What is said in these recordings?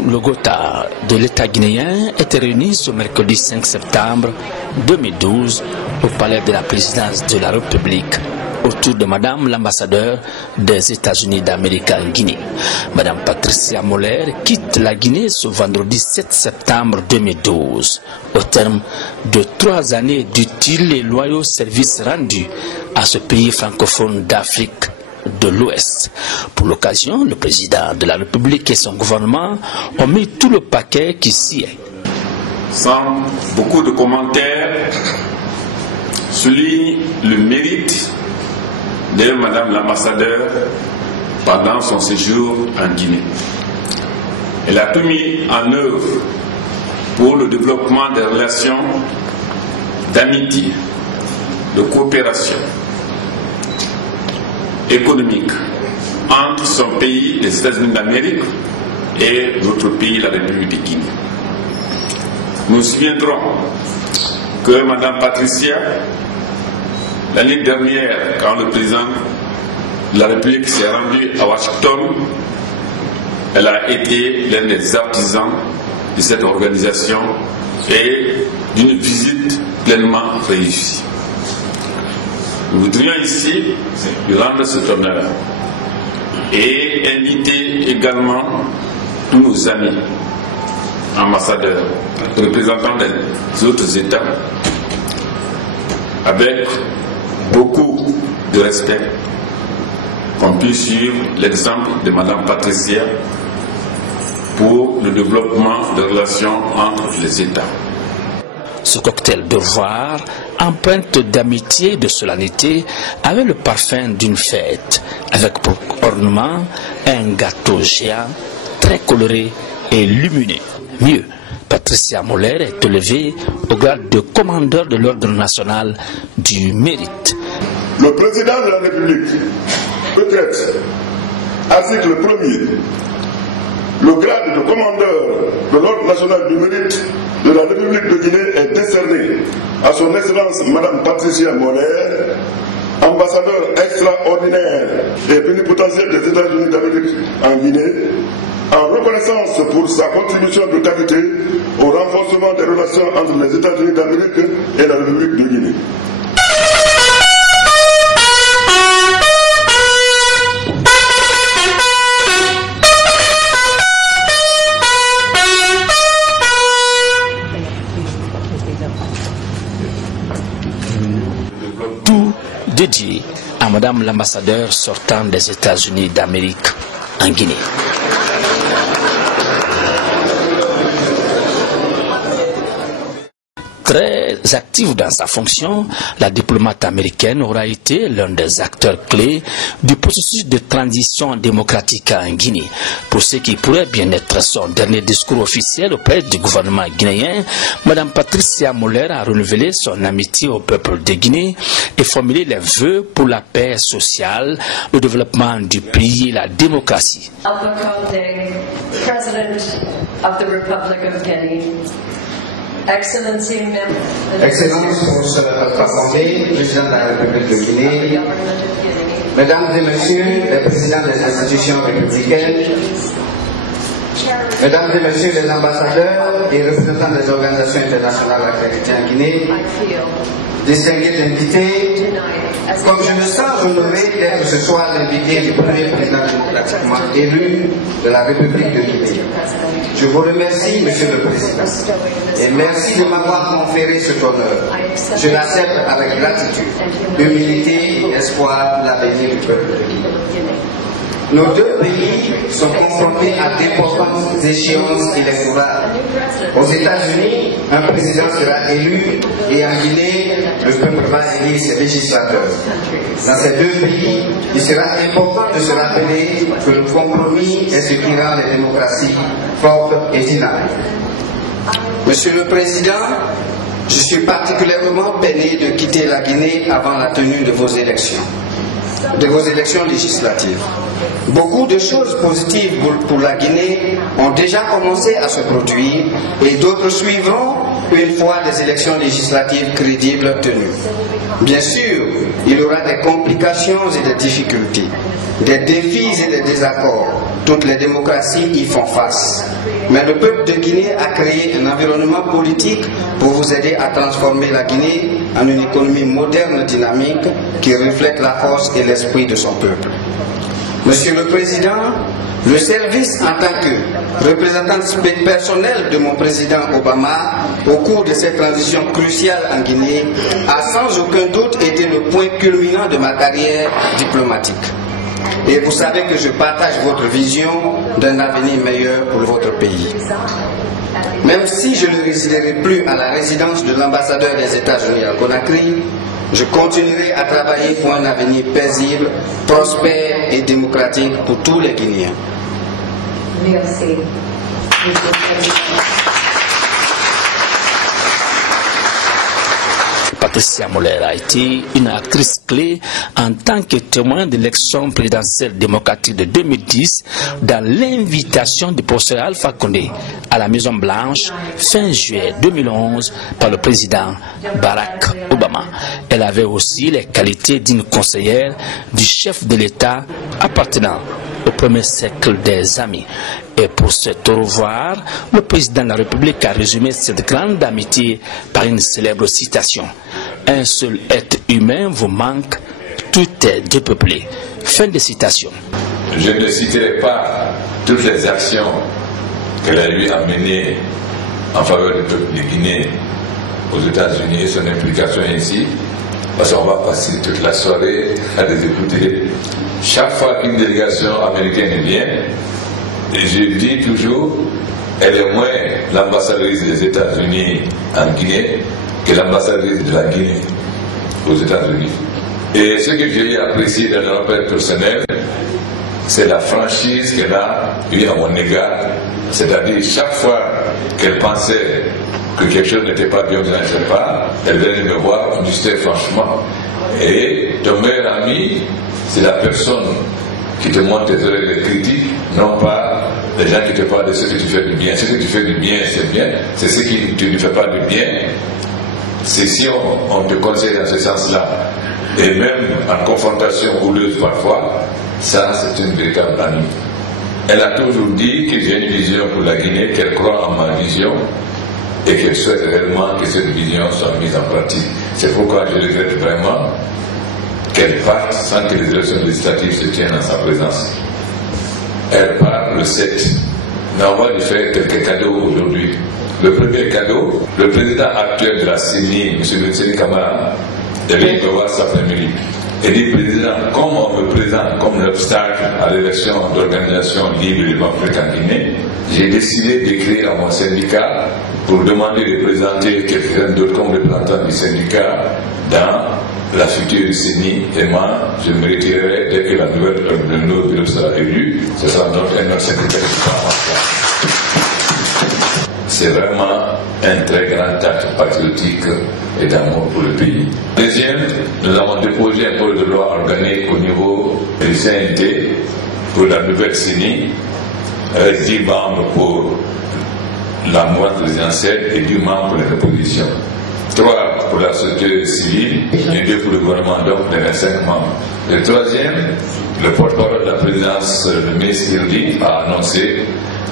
Tout le Gotha de l'État guinéen était réuni ce mercredi 5 septembre 2012 au palais de la présidence de la République autour de Madame l'ambassadeur des États-Unis d'Amérique en Guinée. Madame Patricia Moller quitte la Guinée ce vendredi 7 septembre 2012 au terme de 3 années d'utiles et loyaux services rendus à ce pays francophone d'Afrique de l'Ouest. Pour l'occasion, le président de la République et son gouvernement ont mis tout le paquet qui s'y est. Sans beaucoup de commentaires, souligne le mérite de Madame l'ambassadeur pendant son séjour en Guinée. Elle a tout mis en œuvre pour le développement des relations d'amitié, de coopération économique entre son pays, les États-Unis d'Amérique, et notre pays, la République de Guinée. Nous nous souviendrons que Mme Patricia, l'année dernière, quand le président de la République s'est rendu à Washington, elle a été l'un des artisans de cette organisation et d'une visite pleinement réussie. Nous voudrions ici lui rendre cet honneur et inviter également tous nos amis ambassadeurs, représentants des autres États, avec beaucoup de respect, qu'on puisse suivre l'exemple de Mme Patricia pour le développement des relations entre les États. Ce cocktail de devoir, empreinte d'amitié et de solennité, avait le parfum d'une fête, avec pour ornement un gâteau géant, très coloré et lumineux. Mieux, Patricia Moller est élevée au grade de commandeur de l'Ordre national du mérite. Le président de la République peut-être, article 1er, le grade de commandeur de l'Ordre national du mérite de la République de Guinée est décerné à son Excellence Mme Patricia Moller, ambassadeur extraordinaire et plénipotentiaire des États-Unis d'Amérique en Guinée, en reconnaissance pour sa contribution de qualité au renforcement des relations entre les États-Unis d'Amérique et la République de Guinée. Tout dédié à Madame l'ambassadeur sortant des États-Unis d'Amérique en Guinée. Très active dans sa fonction, la diplomate américaine aura été l'un des acteurs clés du processus de transition démocratique en Guinée. Pour ce qui pourrait bien être son dernier discours officiel auprès du gouvernement guinéen, Mme Patricia Moller a renouvelé son amitié au peuple de Guinée et formulé les vœux pour la paix sociale, le développement du pays et la démocratie. Excellence pour notre Assemblée, président de la République de Guinée, Mesdames et Messieurs les présidents des institutions républicaines, Mesdames et Messieurs les ambassadeurs et représentants des organisations internationales accréditées en Guinée, distingués invités, comme je me sens honoré d'être ce soir l'invité du premier président démocratiquement élu de la République de Guinée. Je vous remercie, Monsieur le Président, et merci de m'avoir conféré cet honneur. Je l'accepte avec gratitude, humilité et espoir de l'avenir du peuple de Guinée. Nos deux pays sont confrontés à d'importantes échéances électorales. Aux États-Unis, un président sera élu et en Guinée, le peuple va élire ses législateurs. Dans ces deux pays, il sera important de se rappeler que le compromis est ce qui rend les démocraties fortes et dynamiques. Monsieur le Président, je suis particulièrement peiné de quitter la Guinée avant la tenue de vos élections législatives. Beaucoup de choses positives pour la Guinée ont déjà commencé à se produire et d'autres suivront une fois des élections législatives crédibles tenues. Bien sûr, il y aura des complications et des difficultés, des défis et des désaccords, toutes les démocraties y font face. Mais le peuple de Guinée a créé un environnement politique pour vous aider à transformer la Guinée en une économie moderne, dynamique, qui reflète la force et l'esprit de son peuple. Monsieur le Président, le service en tant que représentant personnel de mon président Obama au cours de cette transition cruciale en Guinée a sans aucun doute été le point culminant de ma carrière diplomatique. Et vous savez que je partage votre vision d'un avenir meilleur pour votre pays. Même si je ne résiderai plus à la résidence de l'ambassadeur des États-Unis à Conakry, je continuerai à travailler pour un avenir paisible, prospère et démocratique pour tous les Guinéens. Merci. Patricia Moller a été une actrice clé en tant que témoin de l'élection présidentielle démocratique de 2010 dans l'invitation du professeur Alpha Condé à la Maison Blanche fin juillet 2011 par le président Barack Obama. Elle avait aussi les qualités d'une conseillère du chef de l'État appartenant au premier cercle des amis. Et pour cet au revoir, le président de la République a résumé cette grande amitié par une célèbre citation. Un seul être humain vous manque, tout est dépeuplé. Fin de citation. Je ne citerai pas toutes les actions qu'elle a eu à mener en faveur du peuple de Guinée aux États-Unis et son implication ici, parce qu'on va passer toute la soirée à les écouter. Chaque fois qu'une délégation américaine vient, je dis toujours, elle est moins l'ambassadrice des États-Unis en Guinée que l'ambassadrice de la Guinée aux États-Unis. Et ce que j'ai apprécié dans le rapport personnel, c'est la franchise qu'elle a eue à mon égard. C'est-à-dire, chaque fois qu'elle pensait que quelque chose n'était pas bien, je ne sais pas, elle venait me voir, on disait franchement. Et ton meilleur ami, c'est la personne qui te montre tes erreurs et critiques, non pas les gens qui te parlent de ce que tu fais du bien. Ce que tu fais du bien, c'est bien. C'est ce que tu ne fais pas du bien. C'est si on te conseille dans ce sens-là. Et même en confrontation houleuse parfois, ça c'est une véritable amie. Elle a toujours dit que j'ai une vision pour la Guinée, qu'elle croit en ma vision et qu'elle souhaite réellement que cette vision soit mise en pratique. C'est pourquoi je regrette vraiment qu'elle parte sans que les élections législatives se tiennent en sa présence. Elle part le 7. Mais on va lui faire quelques cadeaux aujourd'hui. Le premier cadeau, le président actuel de la CENI, M. Benseli Kamara, est venu me voir cet après-midi. Et dit, président, comme on me présente comme l'obstacle à l'élection d'organisation libre et démocratique en Guinée, j'ai décidé d'écrire à mon syndicat pour demander de présenter quelqu'un d'autre comme représentant du syndicat dans la future CENI. Et moi, je me retirerai dès que la nouvelle de nos bureaux sera élue. Ce sera un autre secrétaire qui sera en place. C'est vraiment un très grand acte patriotique et d'amour pour le pays. Deuxième, nous avons déposé un projet de loi organique au niveau du CNT pour la nouvelle CENI, 10 membres pour la moelle présidentielle et 10 membres pour les oppositions. 3 pour la société civile et 2 pour le gouvernement, donc les 25 membres. Le troisième, le porte-parole de la présidence, le ministre Irdi, a annoncé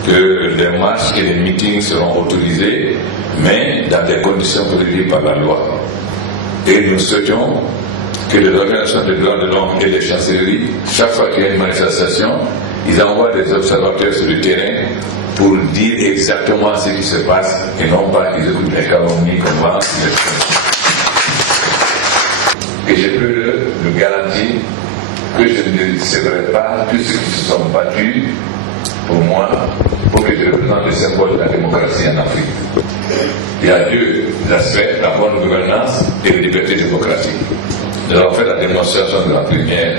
que les marches et les meetings seront autorisés, mais dans des conditions prévues par la loi. Et nous souhaitons que les organisations des droits de l'homme et les chancelleries, chaque fois qu'il y a une manifestation, ils envoient des observateurs sur le terrain pour dire exactement ce qui se passe et non pas qu'ils écoutent les calomnies comme moi. Et je peux le garantir que je ne céderai pas tous ceux qui se sont battus pour moi, pour que je représente le symbole de la démocratie en Afrique. Il y a 2 aspects, la bonne gouvernance et la liberté démocratique. Nous avons fait la démonstration de la première.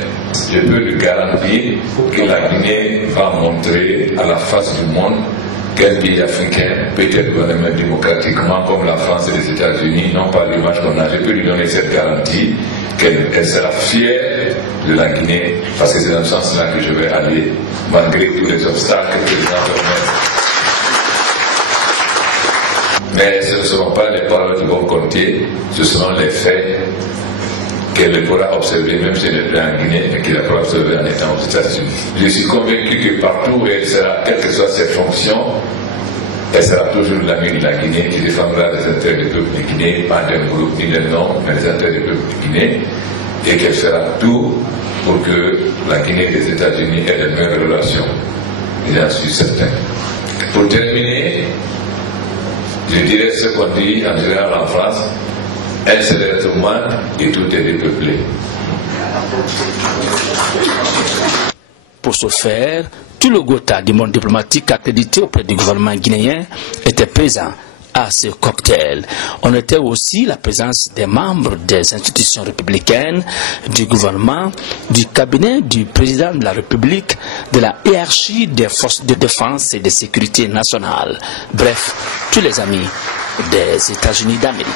Je peux lui garantir que la Guinée va montrer à la face du monde qu'un pays africain peut être gouverné démocratiquement comme la France et les États-Unis, non pas l'image qu'on a. Je peux lui donner cette garantie qu'elle sera fière de la Guinée, parce que c'est dans ce sens-là que je vais aller, malgré tous les obstacles que les gens mettent. Mais ce ne seront pas les paroles qui vont compter, ce seront les faits qu'elle pourra observer, même si elle n'est pas en Guinée, mais qu'elle pourra observer en étant aux États-Unis. Je suis convaincu que partout où elle sera, quelle que soit ses fonctions, elle sera toujours l'amie de la Guinée qui défendra les intérêts du peuple de Guinée, pas d'un groupe ni d'un nom, mais les intérêts du peuple de Guinée, et qu'elle fera tout pour que la Guinée et les États-Unis aient les meilleures relations. J'en suis certain. Pour terminer, je dirais ce qu'on dit en général en France, un seul être humain et tout est dépeuplé. Pour ce faire, tout le Gotha du monde diplomatique accrédité auprès du gouvernement guinéen était présent à ce cocktail. On était aussi la présence des membres des institutions républicaines, du gouvernement, du cabinet du président de la République, de la hiérarchie des forces de défense et de sécurité nationale. Bref, tous les amis des États-Unis d'Amérique.